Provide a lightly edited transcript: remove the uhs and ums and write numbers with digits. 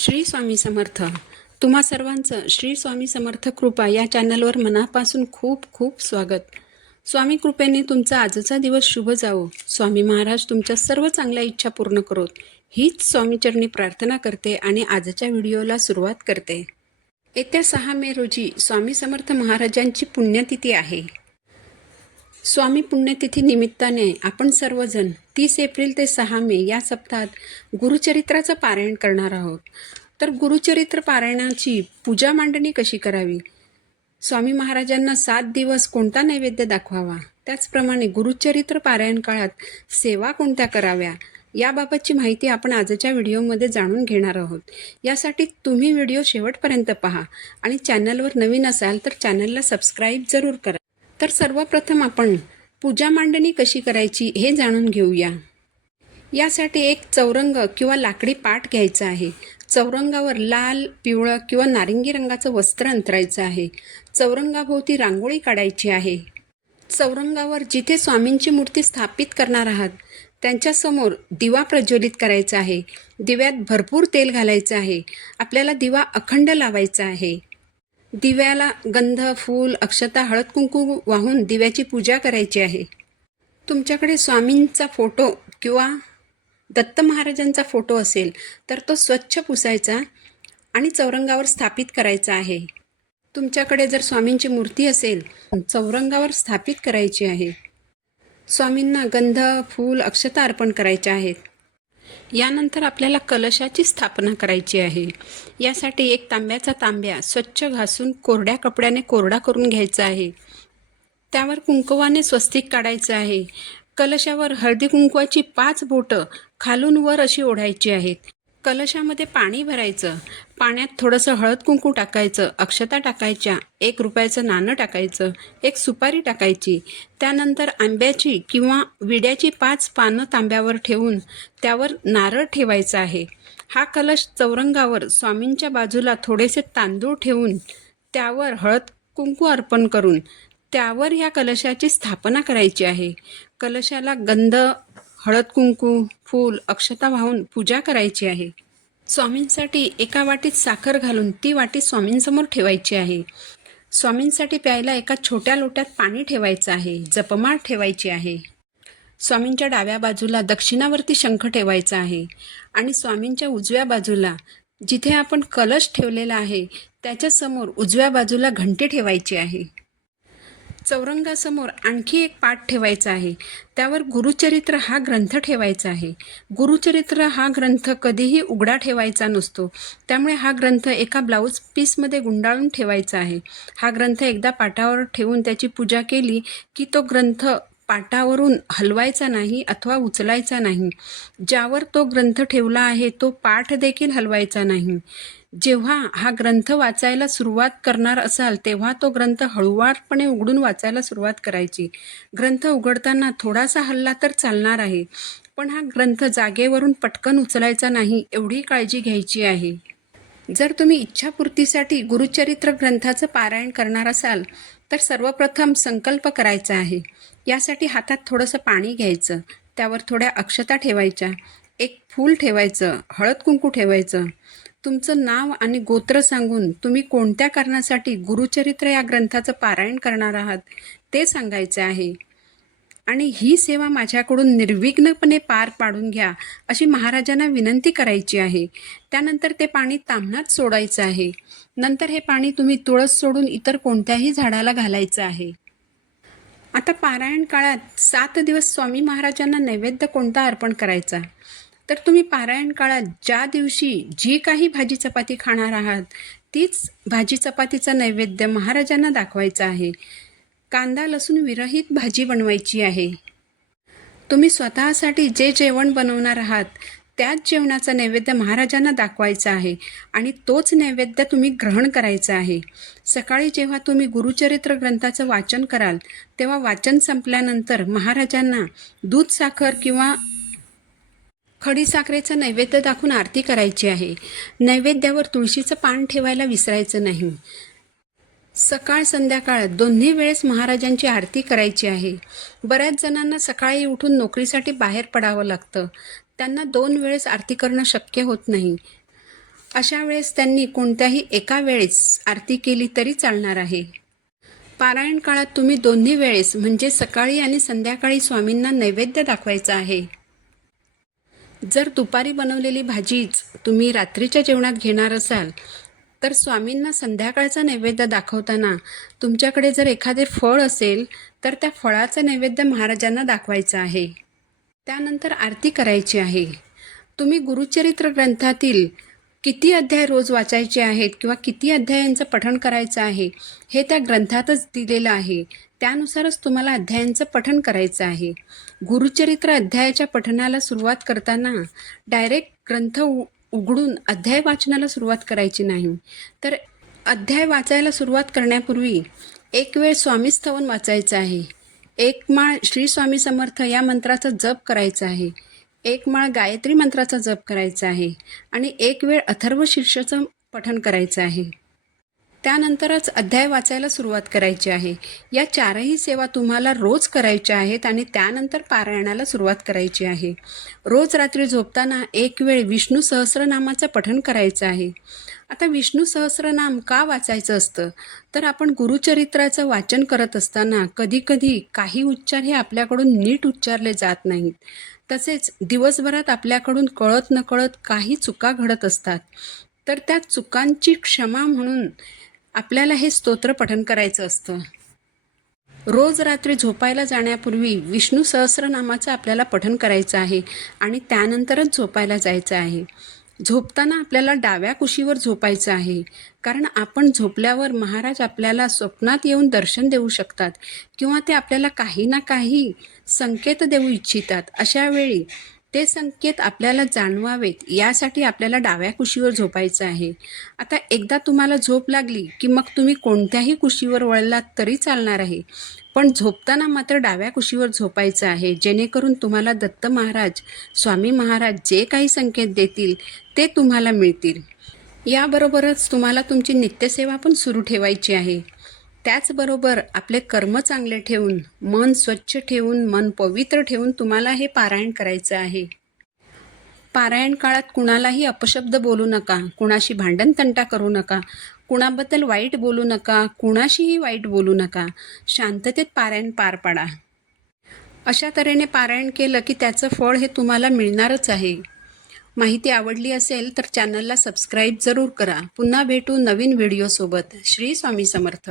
श्री स्वामी समर्थ. तुम्हा सर्वांचं श्री स्वामी समर्थ कृपा या चॅनलवर मनापासून खूप खूप स्वागत. स्वामी कृपेने तुमचा आजचा दिवस शुभ जावो. स्वामी महाराज तुमच्या सर्व चांगल्या इच्छा पूर्ण करोत, हीच स्वामीचरणी प्रार्थना करते आणि आजच्या व्हिडिओला सुरुवात करते. येत्या 6 मे रोजी स्वामी समर्थ महाराजांची पुण्यतिथी आहे. स्वामी पुण्यतिथी निमित्ताने आपण सर्वजण 30 एप्रिल ते 6 मे या सप्ताहात गुरुचरित्राचं पारायण करणार आहोत. तर गुरुचरित्र पारायणाची पूजा मांडणी कशी करावी, स्वामी महाराजांना 7 दिवस कोणता नैवेद्य दाखवावा, त्याचप्रमाणे गुरुचरित्र पारायण काळात सेवा कोणत्या कराव्या, याबाबतची माहिती आपण आजच्या व्हिडिओमध्ये जाणून घेणार आहोत. यासाठी तुम्ही व्हिडिओ शेवटपर्यंत पहा आणि चॅनलवर नवीन असाल तर चॅनलला सबस्क्राईब जरूर करा. तर सर्वप्रथम आपण पूजा मांडणी कशी करायची हे जाणून घेऊया. यासाठी एक चौरंग किंवा लाकडी पाट घ्यायचा आहे. चौरंगावर लाल, पिवळं किंवा नारिंगी रंगाचं वस्त्र अंतरायचं आहे. चौरंगाभोवती रांगोळी काढायची आहे. चौरंगावर जिथे स्वामींची मूर्ती स्थापित करणार आहात त्यांच्यासमोर दिवा प्रज्वलित करायचा आहे. दिव्यात भरपूर तेल घालायचं आहे. आपल्याला दिवा अखंड लावायचा आहे. दिव्याला गंध, फूल, अक्षता, हळद कुंकू वाहून दिव्याची पूजा करायची आहे. तुमच्याकडे स्वामींचा फोटो किंवा दत्त महाराजांचा फोटो असेल तर तो स्वच्छ पुसायचा आणि चौरंगावर स्थापित करायचा आहे. तुमच्याकडे जर स्वामींची मूर्ती असेल चौरंगावर स्थापित करायची आहे. स्वामींना गंध, फूल, अक्षता अर्पण करायच्या आहेत. यानंतर आपल्याला कलशाची स्थापना करायची आहे. यासाठी एक तांब्याचा तांब्या स्वच्छ घासून कोरड्या कपड्याने कोरडा करून घ्यायचा आहे. त्यावर कुंकवाने स्वस्तिक काढायचं आहे. कलशावर हळदी कुंकवाची 5 बोटं खालून वर अशी ओढायची आहेत. कलशामध्ये पाणी भरायचं. पाण्यात थोडंसं हळद कुंकू टाकायचं, अक्षता टाकायच्या, 1 रुपयाचं नाणं टाकायचं, 1 सुपारी टाकायची. त्यानंतर आंब्याची किंवा विड्याची 5 पानं तांब्यावर ठेवून त्यावर नारळ ठेवायचा आहे. हा कलश चौरंगावर स्वामींच्या बाजूला थोडेसे तांदूळ ठेवून त्यावर हळद कुंकू अर्पण करून त्यावर ह्या कलशाची स्थापना करायची आहे. कलशाला गंध, हळद कुंकू, फूल, अक्षता वाहून पूजा करायची आहे. स्वामींसाठी एका वाटीत साखर घालून ती वाटी स्वामींसमोर ठेवायची आहे. स्वामींसाठी प्यायला एका छोट्या लोट्यात पाणी ठेवायचं आहे. जपमाळ ठेवायची आहे. स्वामींच्या डाव्या बाजूला दक्षिणावर्ती शंख ठेवायचा आहे आणि स्वामींच्या उजव्या बाजूला जिथे आपण कलश ठेवलेला आहे त्याच्यासमोर उजव्या बाजूला घंटी ठेवायची आहे. चौरंगासमोर आणखी एक पाट ठेवायचा आहे. त्यावर गुरुचरित्र हा ग्रंथ ठेवायचा आहे. गुरुचरित्र हा ग्रंथ कधीही उघडा ठेवायचा नसतो, त्यामुळे हा ग्रंथ एका ब्लाऊज पीसमध्ये गुंडाळून ठेवायचा आहे. हा ग्रंथ एकदा पाटावर ठेवून त्याची पूजा केली की तो ग्रंथ पाटावरून हलवायचा नाही अथवा उचलायचा नाही. ज्यावर तो ग्रंथ ठेवला आहे तो पाठ देखील हलवायचा नाही. जेव्हा हा ग्रंथ वाचायला सुरुवात करणार असाल तेव्हा तो ग्रंथ हळूवारपणे उघडून वाचायला सुरुवात करायची. ग्रंथ उघडताना थोडासा हलला तर चालणार आहे, पण हा ग्रंथ जागेवरून पटकन उचलायचा नाही एवढी काळजी घ्यायची आहे. जर तुम्ही इच्छापूर्तीसाठी गुरुचरित्र ग्रंथाचं पारायण करणार असाल तर सर्वप्रथम संकल्प करायचा आहे. यासाठी हातात थोडंसं पाणी घ्यायचं, त्यावर थोड्या अक्षता ठेवायच्या, 1 फूल ठेवायचं, हळद कुंकू ठेवायचं. तुमचं नाव आणि गोत्र सांगून तुम्ही कोणत्या कारणासाठी गुरुचरित्र या ग्रंथाचं पारायण करणार आहात ते सांगायचं आहे आणि ही सेवा माझ्याकडून निर्विघ्नपणे पार पाडून घ्या अशी महाराजांना विनंती करायची आहे. त्यानंतर ते पाणी ताम्हणात सोडायचं आहे. नंतर हे पाणी तुम्ही तुळस सोडून इतर कोणत्याही झाडाला घालायचं आहे. आता पारायण काळात 7 दिवस स्वामी महाराजांना नैवेद्य कोणता अर्पण करायचा, तर तुम्ही पारायण काळात ज्या दिवशी जी काही भाजी चपाती खाणार आहात तीच भाजी चपातीचा नैवेद्य महाराजांना दाखवायचा आहे. कांदा लसूण विरहित भाजी बनवायची आहे. तुम्ही स्वतःसाठी जे जेवण बनवणार आहात त्याच जेवणाचा नैवेद्य महाराजांना दाखवायचा आहे आणि तोच नैवेद्य तुम्ही ग्रहण करायचा आहे. सकाळी जेव्हा तुम्ही गुरुचरित्र ग्रंथाचं वाचन कराल तेव्हा वाचन संपल्यानंतर महाराजांना दूध साखर किंवा खडीसाखरेचं नैवेद्य दाखवून आरती करायची आहे. नैवेद्यावर तुळशीचं पान ठेवायला विसरायचं नाही. सकाळ संध्याकाळ दोन्ही वेळेस महाराजांची आरती करायची आहे. बऱ्याच जणांना सकाळी उठून नोकरीसाठी बाहेर पडावं लागतं. त्यांना 2 वेळेस आरती करणं शक्य होत नाही. अशा वेळेस त्यांनी कोणत्याही एका वेळेस आरती केली तरी चालणार आहे. पारायण काळात तुम्ही दोन्ही वेळेस म्हणजे सकाळी आणि संध्याकाळी स्वामींना नैवेद्य दाखवायचा आहे. जर दुपारी बनवलेली भाजीच तुम्ही रात्रीच्या जेवणात घेणार असाल तर स्वामींना संध्याकाळचा नैवेद्य दाखवताना तुमच्याकडे जर एखादे फळ असेल तर त्या फळाचं नैवेद्य महाराजांना दाखवायचं आहे. त्यानंतर आरती करायची आहे. तुम्ही गुरुचरित्र ग्रंथातील किती अध्याय रोज वाचायचे आहेत किंवा किती अध्यायांचं पठण करायचं आहे हे त्या ग्रंथातच दिलेलं आहे. त्यानुसारच तुम्हाला अध्यायांचं पठण करायचं आहे. गुरुचरित्र अध्यायाच्या पठणाला सुरुवात करताना डायरेक्ट ग्रंथ उघडून अध्याय वाचनाला सुरुवात करायची नाही, तर अध्याय वाचायला सुरुवात करण्यापूर्वी एक वेळ स्वामीस्तवन वाचायचं आहे. एक माळ श्री स्वामी समर्थ या मंत्राचा जप करायचा आहे. एक माळ गायत्री मंत्राचा जप करायचा आहे आणि एक वेळ अथर्व शीर्षाचं पठण करायचं आहे. त्यानंतरच अध्याय वाचायला सुरुवात करायची आहे. या चारही सेवा तुम्हाला रोज करायच्या आहेत आणि त्यानंतर पारायणाला सुरुवात करायची आहे. रोज रात्री झोपताना एक वेळ विष्णू सहस्रनामाचं पठण करायचं आहे. आता विष्णू सहस्रनाम का वाचायचं असतं तर आपण गुरुचरित्राचं वाचन करत असताना कधीकधी काही उच्चार हे आपल्याकडून नीट उच्चारले जात नाहीत. तसेच दिवसभरात आपल्याकडून कळत नकळत काही चुका घडत असतात. तर त्या चुकांची क्षमा म्हणून आपल्याला हे स्तोत्र पठण करायचं असतं. रोज रात्री झोपायला जाण्यापूर्वी विष्णू सहस्रनामाचं आपल्याला पठण करायचं आहे आणि त्यानंतरच झोपायला जायचं आहे. झोपताना आपल्याला डाव्या कुशीवर झोपायचं आहे, कारण आपण झोपल्यावर महाराज आपल्याला स्वप्नात येऊन दर्शन देऊ शकतात किंवा ते आपल्याला काही ना काही संकेत देऊ इच्छितात. अशा वेळी ते संकेत आपल्याला जाणवावेत यासाठी आपल्याला डाव्या कुशीवर झोपायचं आहे. आता एकदा तुम्हाला झोप लागली की मग तुम्ही कोणत्याही कुशीवर वळलात तरी चालणार आहे, पण झोपताना मात्र डाव्या कुशीवर झोपायचं आहे, जेणेकरून तुम्हाला दत्त महाराज, स्वामी महाराज जे काही संकेत देतील ते तुम्हाला मिळतील. याबरोबरच तुम्हाला तुमची नित्यसेवा पण सुरू ठेवायची आहे. त्याचबरोबर आपले कर्म चांगले ठेवून, मन स्वच्छ ठेवून, मन पवित्र ठेवून तुम्हाला हे पारायण करायचं आहे. पारायण काळात कुणालाही अपशब्द बोलू नका, कुणाशी भांडणतंटा करू नका, कुणाबद्दल वाईट बोलू नका, कुणाशीही वाईट बोलू नका. शांततेत पारायण पार पाडा. अशा तऱ्हेने पारायण केलं की त्याचं फळ हे तुम्हाला मिळणारच आहे. माहिती आवडली असेल तर चॅनलला सबस्क्राईब जरूर करा. पुन्हा भेटू नवीन व्हिडिओसोबत. श्री स्वामी समर्थ.